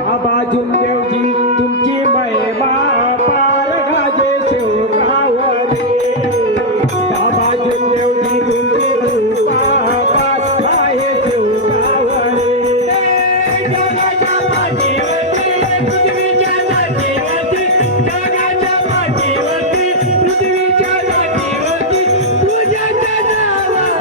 बाबा जुमदेवजी तुमची महिमा पार गाजे शिवकावरे बाबा जुमदेवजी तुमची कृपा पार आहे शिवकावरे जगाच्या पाठीवरती पृथ्वीच्या जातीवरती जगाच्या पाठीवरती पृथ्वीच्या जातीवरती तुझ्या नावाचा